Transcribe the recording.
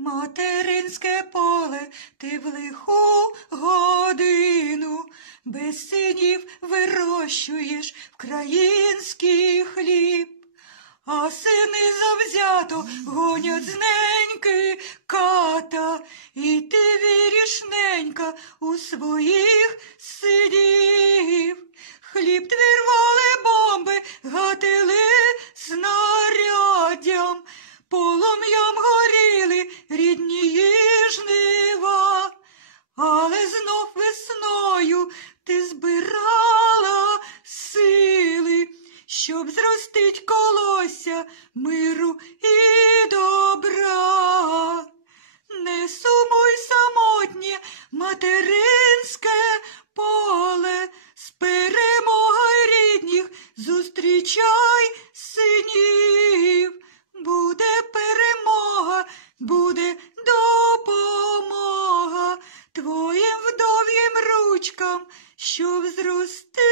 Материнське поле, ти в лиху годину без синів вирощуєш вкраїнський хліб, а сини завзято гонять з неньки ката, і ти віриш, ненька, у своїх синів. Хліб твій рвали бомби, гатили снаряддям, полум'ям горіли рідні жнива, але знов весною ти збирала сили, щоб зростить колосся миру і добра. Не сумуй самотнє материнське поле, з перемогою рідних зустрічай синів. Буде перемога, буде допомога твоїм вдов'їм ручкам, щоб зрости